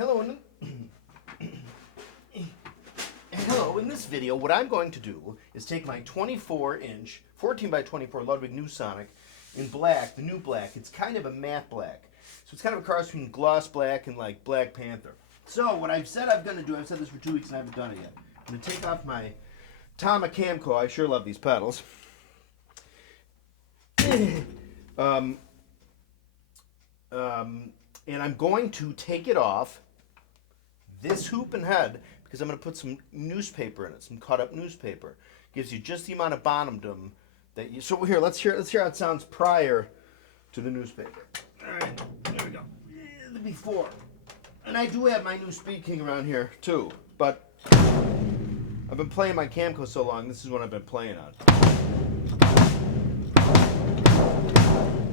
Hello, hello. In this video, what I'm going to do is take my 24-inch, 14 by 24 Ludwig New Sonic in black, the new black. It's kind of a matte black. So it's kind of a cross between gloss black and like Black Panther. So what I've said I'm going to do, I've said this for 2 weeks and I haven't done it yet. I'm going to take off my Tama Camco. I sure love these pedals. And I'm going to take it off this hoop and head because I'm going to put some newspaper in it, some cut up newspaper. Gives you just the amount of bonumdom that you. So here, let's hear how it sounds prior to the newspaper. All right, there we go. The before, and I do have my new Speed King around here too, but I've been playing my Camco so long. This is what I've been playing on.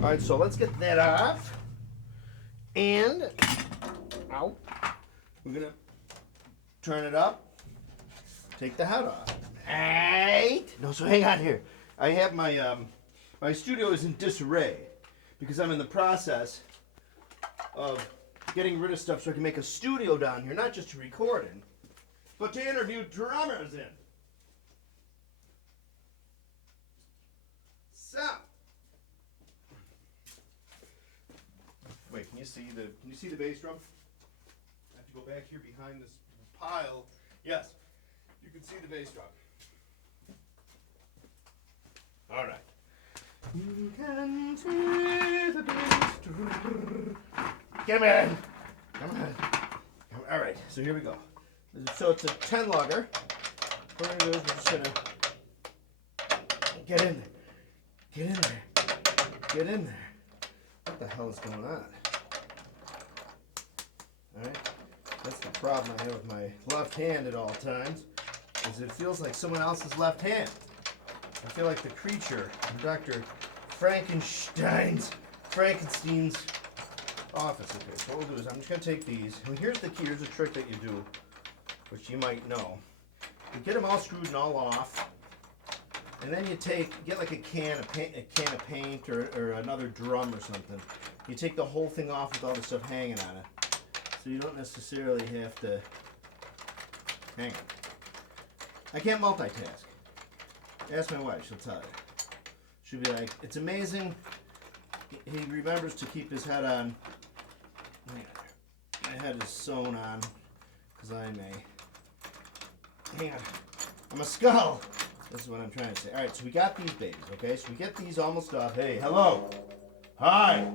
All right, so let's get that off. And, ow, we're going to turn it up, take the head off. Right. No, so hang on here. I have my, my studio is in disarray because I'm in the process of getting rid of stuff so I can make a studio down here, not just to record in, but to interview drummers in. So. Wait, can you see the bass drum? I have to go back here behind this pile. Yes, you can see the bass drum. All right. You can see the bass drum. Come on. Come on. All right, so here we go. So it's a 10 lugger. What we're going to do is we're just going to get in there. Get in there. Get in there. What the hell is going on? Alright, that's the problem I have with my left hand at all times, is it feels like someone else's left hand. I feel like the creature in Dr. Frankenstein's office. Okay, so what we'll do is I'm just going to take these. And here's the key, here's a trick that you do, which you might know. You get them all screwed and all off, and then you get like a can of paint or another drum or something. You take the whole thing off with all the stuff hanging on it. So you don't necessarily have to hang on. I can't multitask. Ask my wife, she'll tell you. She'll be like, it's amazing. He remembers to keep his head on. My head is sewn on because I'm a skull. This is what I'm trying to say. All right, so we got these babies, okay? So we get these almost off. Hey, hello. Hi.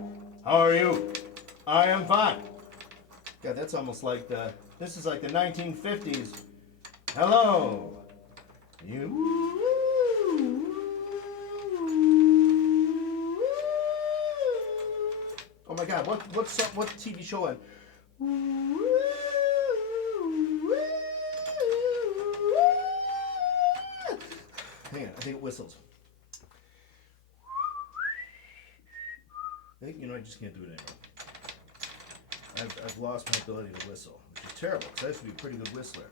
How are you? I am fine. God, that's almost like this is like the 1950s. Hello. You. Oh my God, what TV show on? Hang on, I think it whistles. I think, I just can't do it anymore. I've lost my ability to whistle, which is terrible, because I used to be a pretty good whistler.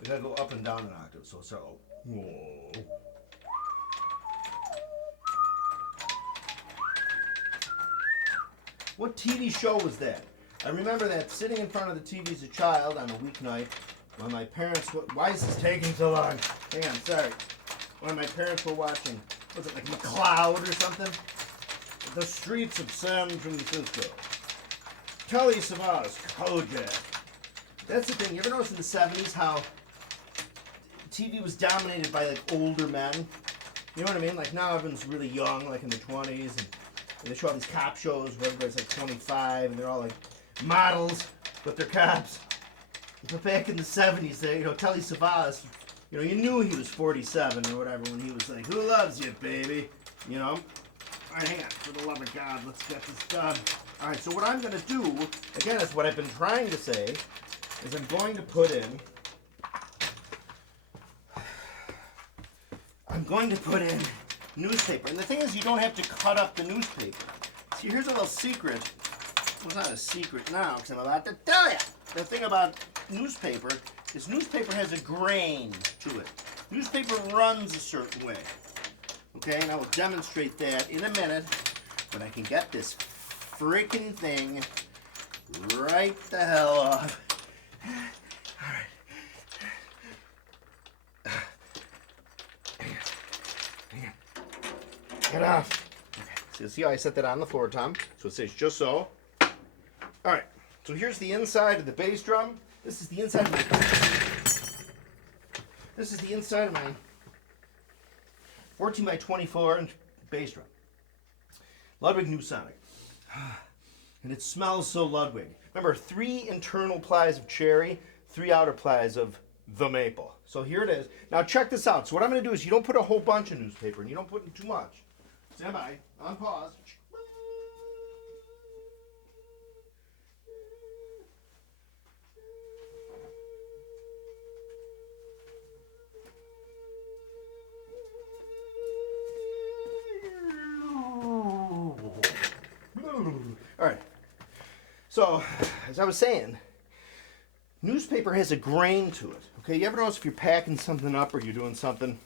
I gotta go up and down an octave, so it's whoa. What TV show was that? I remember that sitting in front of the TV as a child on a weeknight when my parents why is this taking so long? Hang on, sorry. When my parents were watching, was it like McCloud or something? The Streets of San Francisco. Telly Savalas, Kojak. That's the thing. You ever notice in the 70s how TV was dominated by like older men? You know what I mean? Like now everyone's really young, like in their 20s, and they show all these cop shows where everybody's like 25 and they're all like models, but they're cops. But back in the 70s, Telly Savalas, you knew he was 47 or whatever when he was like, "Who loves you, baby?" All right, hang on. For the love of God, let's get this done. All right, so what I'm going to do, again, is what I've been trying to say, is I'm going to put in newspaper. And the thing is, you don't have to cut up the newspaper. See, here's a little secret. Well, it's not a secret now, because I'm about to tell you. The thing about newspaper is newspaper has a grain to it. Newspaper runs a certain way. Okay, and I will demonstrate that in a minute when I can get this freaking thing right the hell off. All right. Hang on. Get off. Okay. So see how I set that on the floor, Tom? So it says just so. All right. So here's the inside of the bass drum. This is the inside of my. This is the inside of my 14 by 24 inch bass drum. Ludwig New Sonic. And it smells so Ludwig. Remember, 3 internal plies of cherry, 3 outer plies of the maple. So here it is. Now check this out. So what I'm going to do is you don't put a whole bunch of newspaper and you don't put in too much. Stand by. On pause. All right. So, as I was saying, newspaper has a grain to it. Okay, you ever notice if you're packing something up or you're doing something,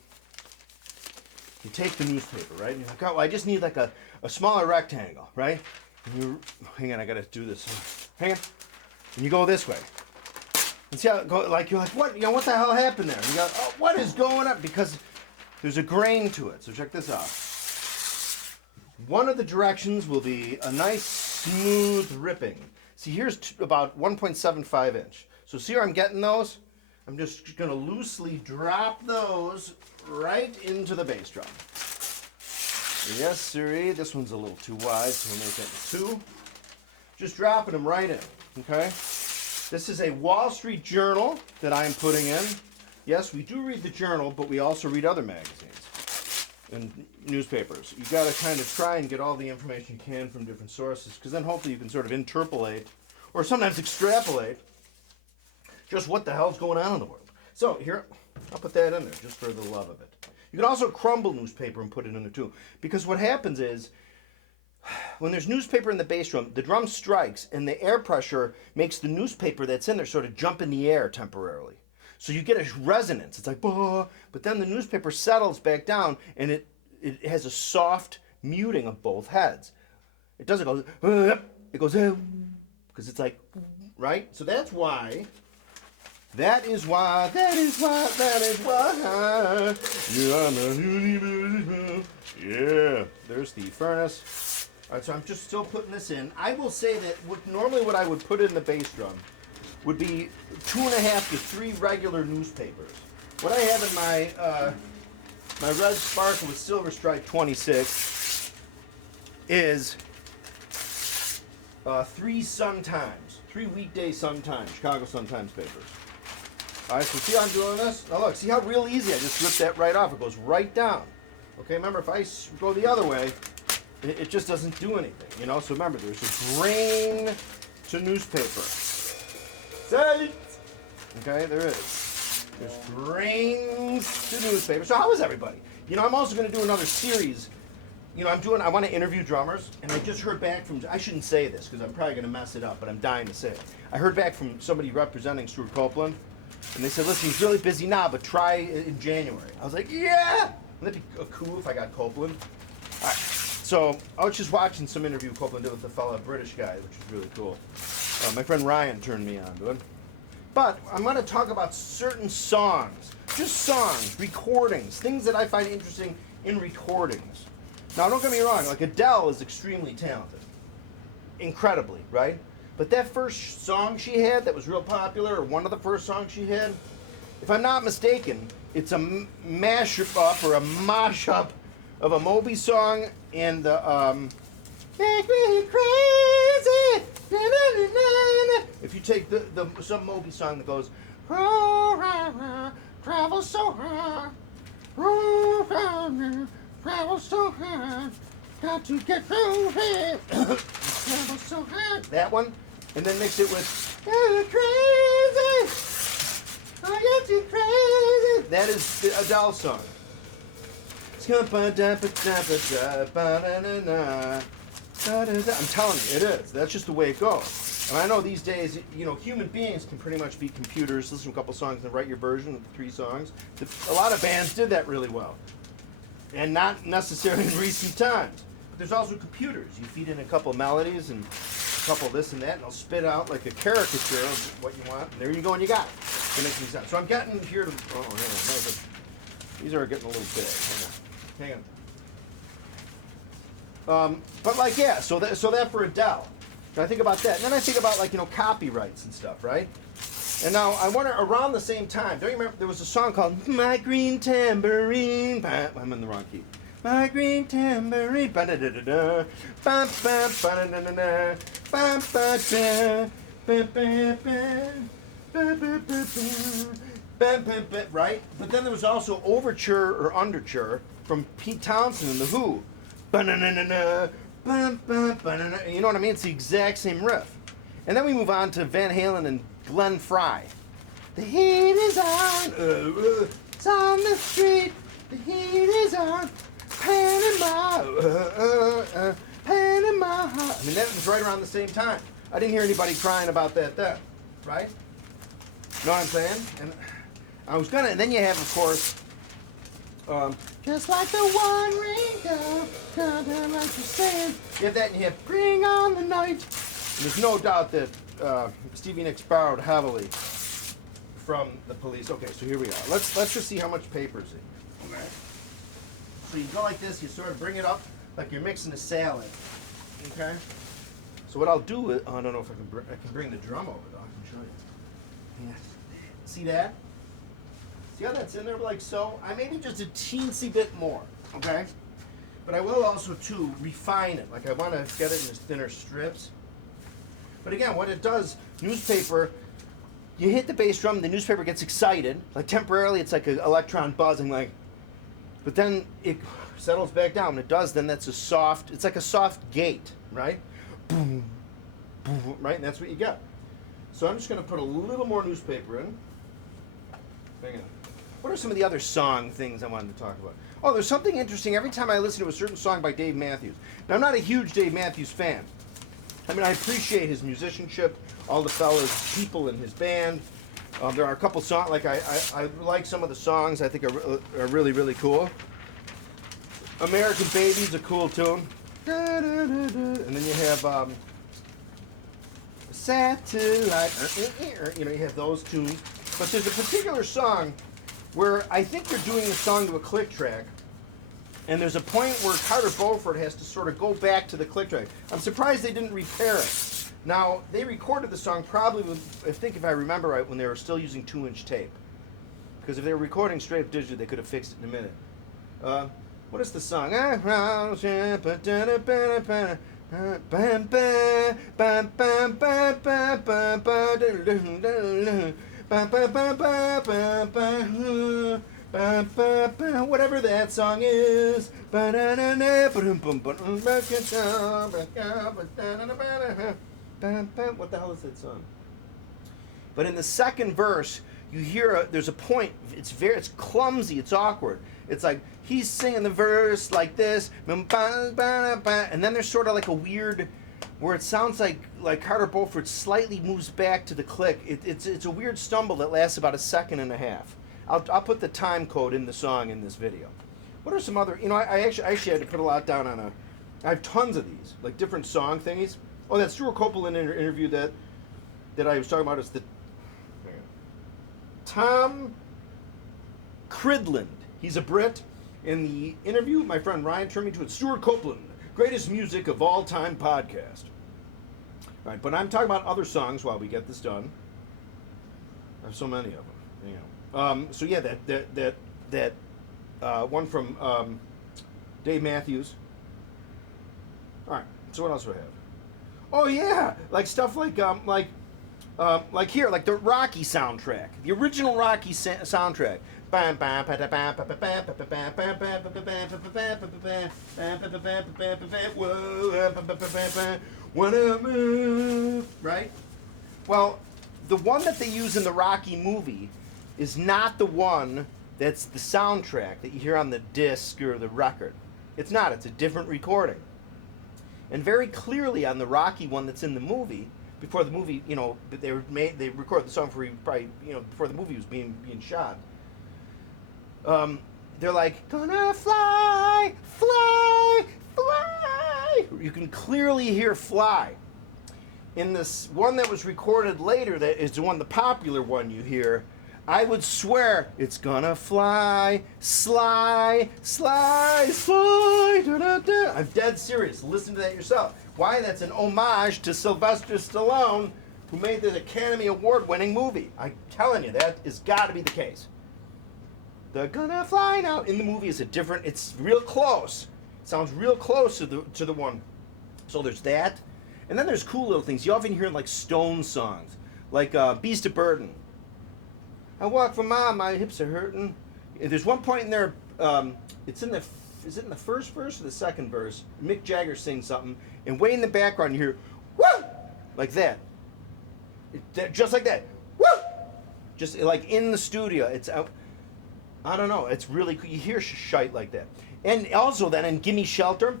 you take the newspaper, right? And you're like, oh, I just need like a smaller rectangle, right? And you, hang on, I gotta do this. Hang on. And you go this way. And see how it go, like, you're like, what? You know, what the hell happened there? And you go, oh, what is going on? Because there's a grain to it. So check this out. One of the directions will be a nice smooth ripping. See, here's about 1.75 inch. So see where I'm getting those? I'm just gonna loosely drop those right into the bass drum. Yes, sirree. This one's a little too wide, so we'll make that 2. Just dropping them right in, okay? This is a Wall Street Journal that I'm putting in. Yes, we do read the Journal, but we also read other magazines and newspapers. You got to kind of try and get all the information you can from different sources, because then hopefully you can sort of interpolate or sometimes extrapolate just what the hell's going on in the world. So here, I'll put that in there just for the love of it. You can also crumble newspaper and put it in there too, because what happens is when there's newspaper in the bass drum, the drum strikes and the air pressure makes the newspaper that's in there sort of jump in the air temporarily. So you get a resonance. It's like, bah, but then the newspaper settles back down and it has a soft muting of both heads. It doesn't go, it goes, because it's like, right? So that is why, yeah, there's the furnace. All right, so I'm just still putting this in. I will say that normally what I would put in the bass drum would be 2.5 to 3 regular newspapers. What I have in my red sparkle with silver stripe 26 is 3 Sun-Times, 3 weekday Sun-Times, Chicago Sun-Times papers. All right, so see how I'm doing this? Now look, see how real easy I just ripped that right off. It goes right down. Okay, remember if I go the other way, it just doesn't do anything, you know? So remember, there's a grain to newspaper. Okay, there is. There's grains to newspaper. So how is everybody? You know, I'm also going to do another series. You know, I want to interview drummers, and I just heard back from, I shouldn't say this because I'm probably going to mess it up, but I'm dying to say it. I heard back from somebody representing Stuart Copeland, and they said, listen, he's really busy now, but try in January. I was like, yeah! Wouldn't that be cool if I got Copeland? All right. So I was just watching some interview Copeland did with the fellow British guy, which is really cool. My friend Ryan turned me on to it. But I'm going to talk about certain songs, just songs, recordings, things that I find interesting in recordings. Now, don't get me wrong, like Adele is extremely talented. Incredibly, right? But that first song she had that was real popular, or one of the first songs she had, if I'm not mistaken, it's a mashup or a mosh-up of a Moby song and the, Make me crazy. If you take some Moby song that goes, travel so hard, travel so hard, got to get moving, travel so hard. That one, and then mix it with crazy, I get you crazy. That is the Adele song. I'm telling you, it is. That's just the way it goes. And I know these days, you know, human beings can pretty much be computers, listen to a couple songs and write your version of the 3 songs. A lot of bands did that really well. And not necessarily in recent times. But there's also computers. You feed in a couple melodies and a couple of this and that, and it'll spit out like a caricature of what you want. And there you go, and you got it. It makes sense. So I'm getting here to. Oh, hang on. These are getting a little big. Hang on. But like, yeah. So that for Adele. And I think about that, and then I think about like copyrights and stuff, right? And now I wonder around the same time. Don't you remember there was a song called "My Green Tambourine"? I'm in the wrong key. My green tambourine. Ba-da-da-da-da. Ba-ba-ba-da-da-da-da. Ba-ba-da. Ba-ba-ba-ba. Right? But then there was also overture or underture from Pete Townsend and the Who. Ba-na-na-na-na. Ba-ba-ba-na-na. You know what I mean? It's the exact same riff. And then we move on to Van Halen and Glenn Frey. The heat is on. It's on the street. The heat is on. Panama. Panama. I mean, that was right around the same time. I didn't hear anybody crying about that then, right? Know what I'm saying? And I was gonna, and then you have, of course, just like the one ring girl, like you're saying. You have that, and you have Bring on the Night. And there's no doubt that Stevie Nicks borrowed heavily from the Police. Okay, so here we are. Let's just see how much paper's in. Okay. So you go like this. You sort of bring it up like you're mixing a salad. Okay. So what I'll do is, I don't know if I can bring the drum over though. I can show you. Yeah. See that? See how that's in there like so? I maybe just a teensy bit more. Okay. But I will also too refine it. Like I want to get it in thinner strips. But again, what it does, newspaper, you hit the bass drum, the newspaper gets excited. Like temporarily, it's like an electron buzzing, like. But then it settles back down. When it does, then that's a soft. It's like a soft gate, right? Boom, boom, right, and that's what you get. So I'm just going to put a little more newspaper in. Hang on. What are some of the other song things I wanted to talk about? Oh, there's something interesting every time I listen to a certain song by Dave Matthews. Now, I'm not a huge Dave Matthews fan. I mean, I appreciate his musicianship, all the fellas, people in his band. There are a couple songs, like I like some of the songs I think are really, really cool. American Baby's a cool tune. And then you have Satellite, you know, you have those tunes. But there's a particular song where I think they're doing the song to a click track. And there's a point where Carter Beauford has to sort of go back to the click track. I'm surprised they didn't repair it. Now, they recorded the song probably, if I remember right, when they were still using 2-inch tape. Because if they were recording straight up digital, they could have fixed it in a minute. What is the song? Whatever that song is. What the hell is that song? But in the second verse, you hear there's a point. It's clumsy. It's awkward. It's like he's singing the verse like this, and then there's sort of like a weird, where it sounds like Carter Beauford slightly moves back to the click. It's a weird stumble that lasts about a second and a half. I'll put the time code in the song in this video. What are some other? You know, I actually had to put a lot down on I have tons of these, like different song thingies. Oh, that Stuart Copeland interview that I was talking about is the Tom Cridland. He's a Brit. In the interview, my friend Ryan turned me to it. Stuart Copeland, greatest music of all time podcast. All right, but I'm talking about other songs while we get this done. I have so many of them. You know. So yeah, that one from Dave Matthews. All right. So what else do I have? Oh yeah, like stuff like here, like the Rocky soundtrack, the original Rocky soundtrack. Right? Well, the one that they use in the Rocky movie is not the one that's the soundtrack that you hear on the disc or the record. It's not. It's a different recording. And very clearly on the Rocky one that's in the movie, before the movie, you know, they recorded the song before the movie was being shot. They're like, gonna fly, fly, fly. You can clearly hear fly. In this one that was recorded later, that is the one, the popular one you hear, I would swear it's gonna fly, slide, slide, slide. Da, da, da. I'm dead serious. Listen to that yourself. Why? That's an homage to Sylvester Stallone, who made this Academy Award-winning movie. I'm telling you, that has got to be the case. They're gonna fly now. In the movie, is a different. It's real close. It sounds real close to the one. So there's that, and then there's cool little things. You often hear in like Stone songs, like "Beast of Burden." I walk for mom, my hips are hurting. And there's one point in there. It's in the. Is it in the first verse or the second verse? Mick Jagger sings something, and way in the background you hear, "Woo!" like that. Just like that. Woo! Just like in the studio. It's out. I don't know. It's really cool. You hear shite like that. And also then in Gimme Shelter,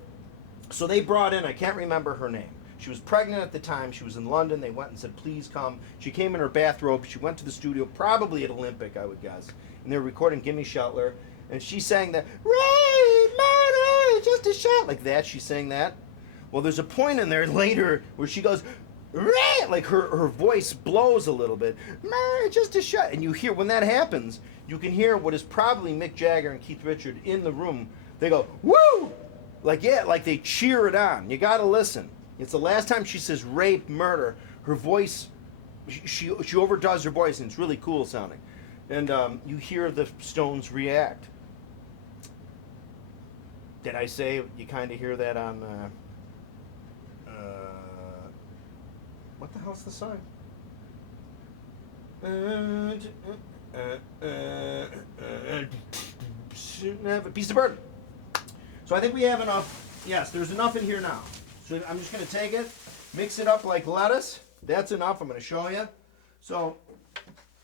so they brought in, I can't remember her name. She was pregnant at the time. She was in London. They went and said, please come. She came in her bathrobe. She went to the studio, probably at Olympic, I would guess. And they were recording Gimme Shelter. And she sang that, Ray, murder, just a shot. Like that, she sang that. Well, there's a point in there later where she goes, Ray, like her voice blows a little bit. Just a shot. And you hear, when that happens, you can hear what is probably Mick Jagger and Keith Richards in the room. They go, woo! Like, yeah, like they cheer it on. You got to listen. It's the last time she says rape, murder. Her voice, she overdoes her voice, and it's really cool sounding. And you hear the Stones react. Did I say you kind of hear that on, what the hell's the song? Beast of Burden. So I think we have enough. Yes, there's enough in here now. So I'm just going to take it, mix it up like lettuce. That's enough. I'm going to show you. So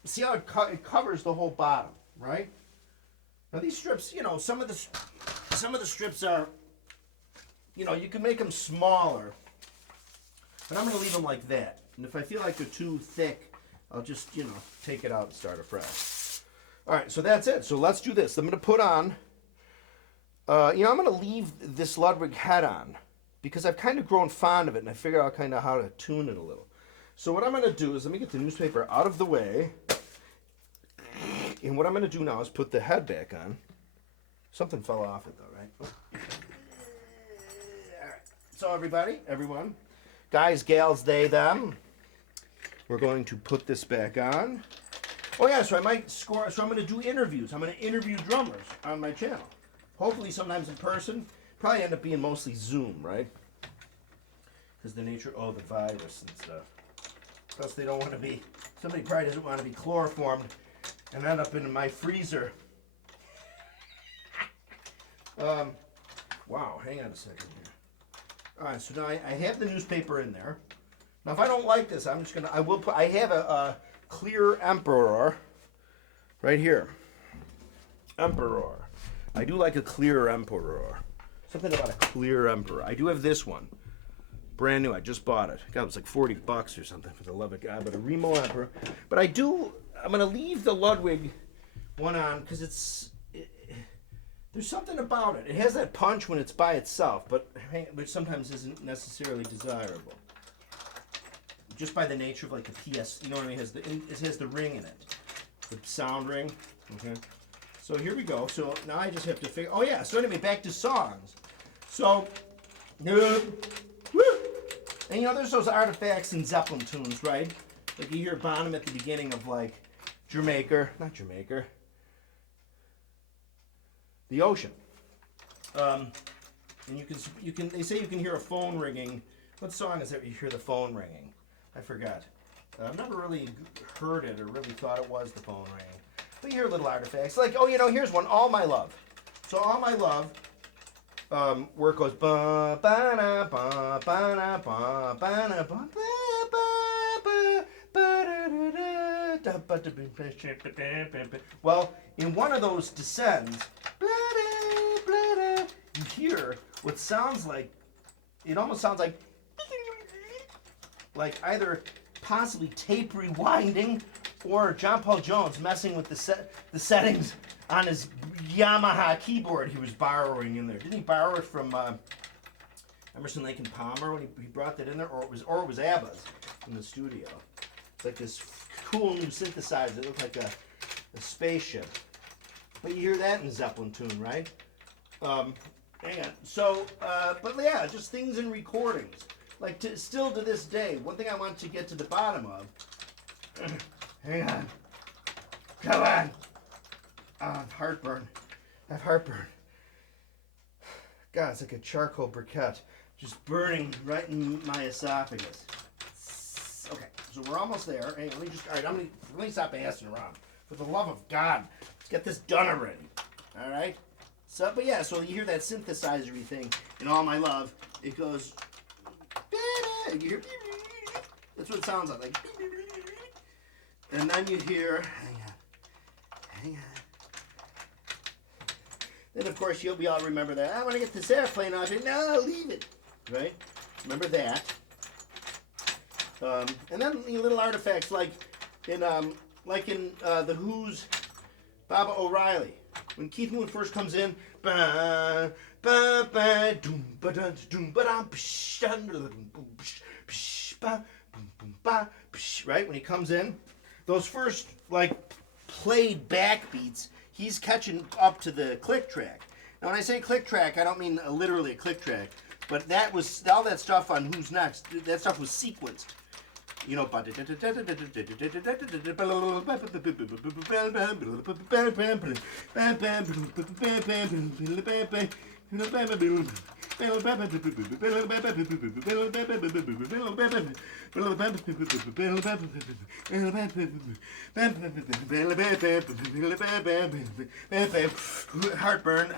see how it covers the whole bottom, right? Now these strips, you know, some of the strips are, you know, you can make them smaller. But I'm going to leave them like that. And if I feel like they're too thick, I'll just, you know, take it out and start afresh. All right, so that's it. So let's do this. I'm going to put on, you know, I'm going to leave this Ludwig head on because I've kind of grown fond of it, and I figured out kind of how to tune it a little. So what I'm going to do is let me get the newspaper out of the way. And what I'm going to do now is put the head back on. Something fell off it, though, right? All right. So everyone, guys, gals, they, them, we're going to put this back on. Oh, yeah, so I might score. So I'm going to do interviews. I'm going to interview drummers on my channel. Hopefully sometimes in person. Probably end up being mostly Zoom, right? Because the nature, the virus and stuff. Plus they don't want to be, somebody probably doesn't want to be chloroformed and end up in my freezer. Wow, hang on a second here. All right, so now I have the newspaper in there. Now if I don't like this, I'm just going to, I have a clear Emperor right here. Emperor. I do like a clear Emperor. Something about a clear Emperor. I do have this one. Brand new. I just bought it. God, it was like $40 or something for the love of God. But a Remo Emperor. But I'm going to leave the Ludwig one on because there's something about it. It has that punch when it's by itself, but which sometimes isn't necessarily desirable. Just by the nature of like the PS, you know what I mean? It has the ring in it. The sound ring. Okay. So here we go. So now I just have to figure. Oh yeah. So anyway, back to songs. So, and you know, there's those artifacts in Zeppelin tunes, right? Like you hear Bonham at the beginning of like not Jamaica, the ocean. And you can. They say you can hear a phone ringing. What song is that you hear the phone ringing? I forgot. I've never really heard it or really thought it was the phone ringing. But you hear little artifacts. Like, oh, you know, here's one, All My Love. So All My Love, where it goes, ba ba na ba ba na ba ba na ba ba ba. Well, in one of those descends, you hear what sounds like, it almost sounds like either possibly tape rewinding or John Paul Jones messing with the settings on his Yamaha keyboard he was borrowing in there. Didn't he borrow it from, I Emerson, Lake and Palmer when he brought that in there, or it was ABBA's in the studio. It's like this cool new synthesizer that looked like a spaceship. But you hear that in Zeppelin tune, right? Hang on. So, but yeah, just things in recordings. Like, still to this day, one thing I want to get to the bottom of. Hang on. Come on. I have heartburn. I have heartburn. God, it's like a charcoal briquette. Just burning right in my esophagus. Okay, so we're almost there. Hey, let me stop asking around. For the love of God, let's get this done already. All right? So, but yeah, so you hear that synthesizer-y thing in All My Love. It goes, you hear, that's what it sounds like. And then you hear, hang on. Then, of course, we all remember that. I want to get this airplane off here. No, leave it. Right? Remember that. And then little artifacts like in The Who's Baba O'Reilly. When Keith Moon first comes in, right? When he comes in, those first played backbeats, he's catching up to the click track. Now, when I say click track, I don't mean literally a click track, but that was all that stuff on Who's Next. That stuff was sequenced. You know, heartburn.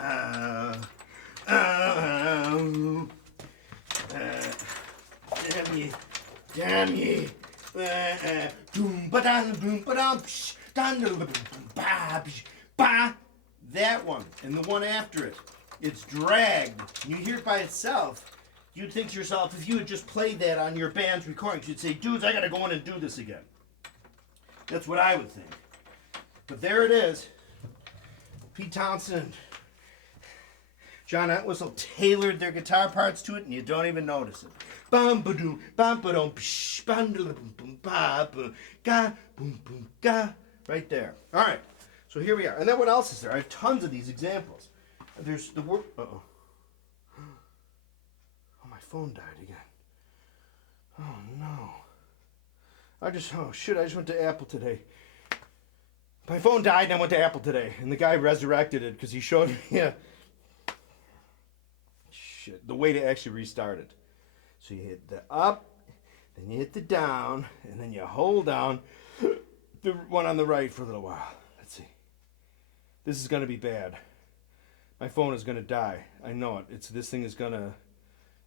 Damn ye. That one and the one after it, it's dragged. You hear it by itself. You'd think to yourself, if you had just played that on your band's recordings, you'd say, dudes, I gotta go in and do this again. That's what I would think. But there it is. Pete Townsend and John Entwistle tailored their guitar parts to it, and you don't even notice it. Bum ba doom, bum ba dum, psh, bum da boom boom ba boom ga boom boom ga. Right there. All right. So here we are. And then what else is there? I have tons of these examples. There's the word. Oh, my phone died again. Oh no. I just went to Apple today. My phone died and I went to Apple today, and the guy resurrected it because he showed me the way to actually restart it. So you hit the up, then you hit the down, and then you hold down the one on the right for a little while. Let's see. This is going to be bad. My phone is going to die. I know it. This thing is going to...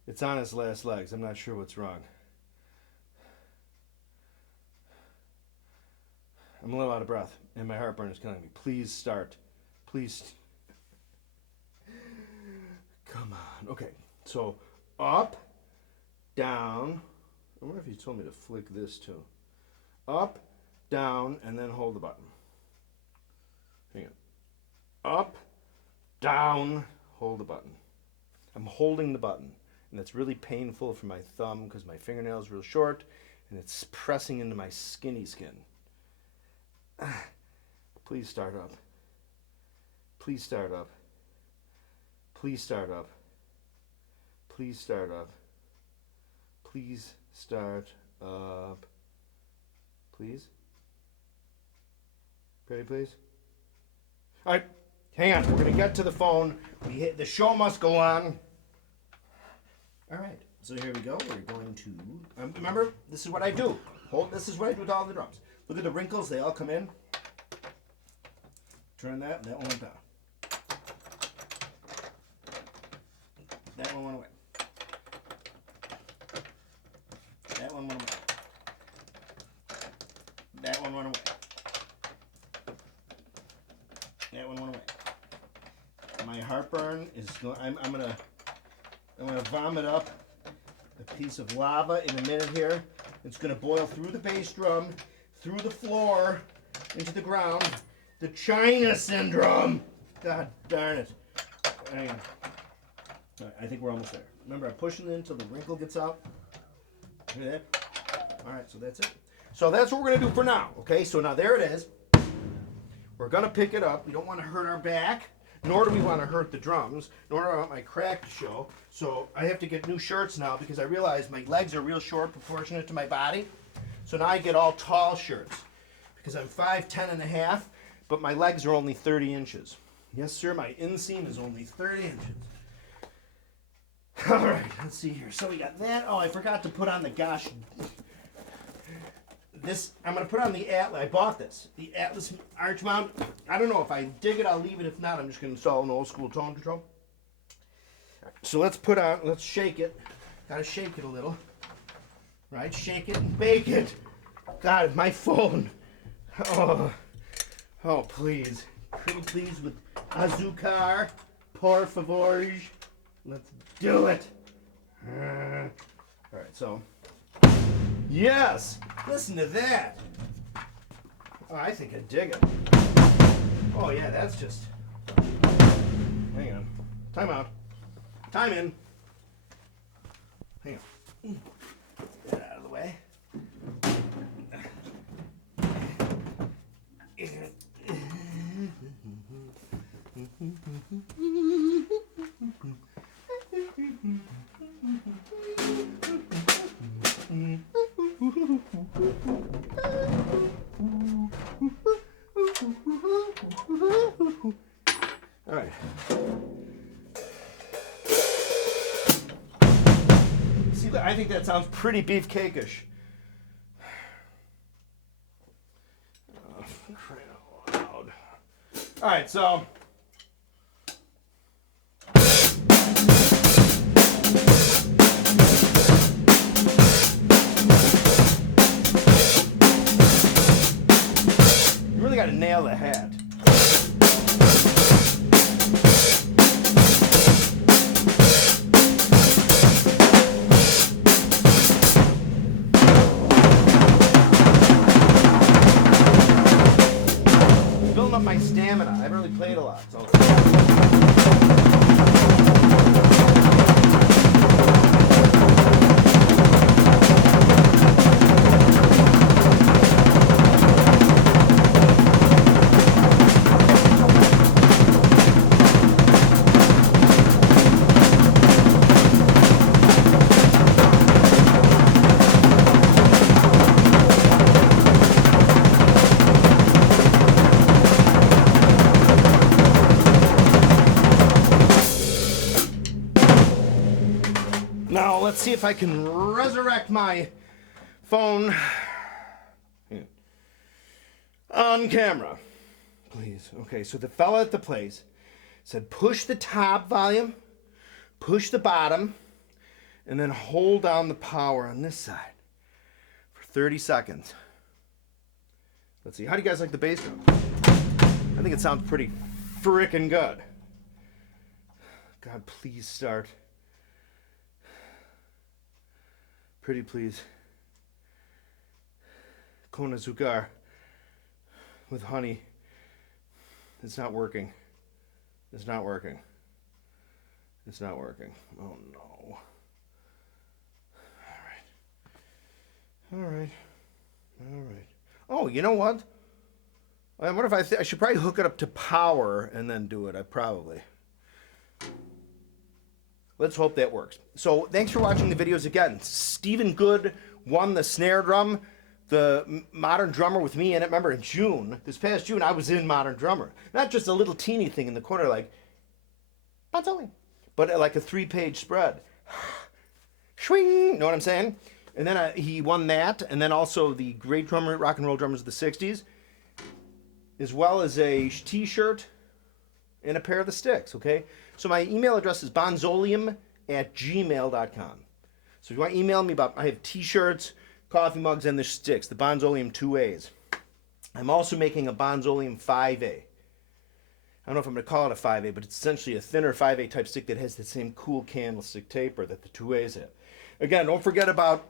It's on its last legs. I'm not sure what's wrong. I'm a little out of breath, and my heartburn is killing me. Please start. Please. Come on. Okay. So, up, down. I wonder if you told me to flick this too. Up, down, and then hold the button. Hang on. Up, down, hold the button. I'm holding the button, and that's really painful for my thumb because my fingernail is real short, and it's pressing into my skinny skin. Please start up. Please start up. Please start up. Please start up. Please start up. Please? Pretty please? All right, hang on. We're going to get to the phone. The show must go on. All right, so here we go. We're going to... remember, this is what I do. This is what I do with all the drums. Look at the wrinkles. They all come in. Turn that, and that one went down. That one went away. That one went away. That one went away. That one went away. My heartburn is going. I'm gonna vomit up a piece of lava in a minute here. It's gonna boil through the bass drum, through the floor, into the ground. The China syndrome. God darn it. Hang on. All right, I think we're almost there. Remember, I'm pushing it until the wrinkle gets out. Hear that? All right, so that's it. So that's what we're going to do for now, okay? So now there it is. We're going to pick it up. We don't want to hurt our back, nor do we want to hurt the drums, nor do I want my crack to show. So I have to get new shirts now because I realize my legs are real short proportionate to my body. So now I get all tall shirts because I'm 5'10 and a half, but my legs are only 30 inches. Yes, sir, my inseam is only 30 inches. All right, let's see here. So we got that. Oh, I forgot to put on the gosh. This, I'm going to put on the Atlas. I bought this. The Atlas arch mount. I don't know if I dig it, I'll leave it. If not, I'm just going to install an old school tone control. So let's shake it. Got to shake it a little. Right? Shake it and bake it. God, my phone. Oh, please. Pretty please with azúcar. Por favor. Let's do it. All right, so. Yes! Listen to that. Oh, I think I dig it. Oh, yeah, that's just. Hang on. Time out. Time in. Hang on. Get out of the way. All right. See, I think that sounds pretty beefcake-ish. Oh, crying out loud. All right, so. You really got to nail the hat. Building up my stamina. I haven't really played a lot, so. Now, let's see if I can resurrect my phone on camera. Please. Okay, so the fella at the place said push the top volume, push the bottom, and then hold down the power on this side for 30 seconds. Let's see. How do you guys like the bass drum? I think it sounds pretty frickin' good. God, please start. Pretty please. Con azúcar with honey. It's not working. It's not working. It's not working. Oh no. All right. Oh, you know what? I wonder if I should probably hook it up to power and then do it. I probably. Let's hope that works. So thanks for watching the videos again. Stephen Good won the snare drum, the Modern Drummer with me in it. Remember in June, this past June, I was in Modern Drummer. Not just a little teeny thing in the corner like, Bonzoleum, but like a 3-page spread. Swing, know what I'm saying? And then he won that, and then also the great drummer, rock and roll drummers of the 60s, as well as a t-shirt and a pair of the sticks, okay? So my email address is bonzoleum@gmail.com. So if you want to email me about, I have t-shirts, coffee mugs, and the sticks, the Bonzoleum 2As. I'm also making a Bonzoleum 5A. I don't know if I'm going to call it a 5A, but it's essentially a thinner 5A type stick that has the same cool candlestick taper that the 2As have. Again, don't forget about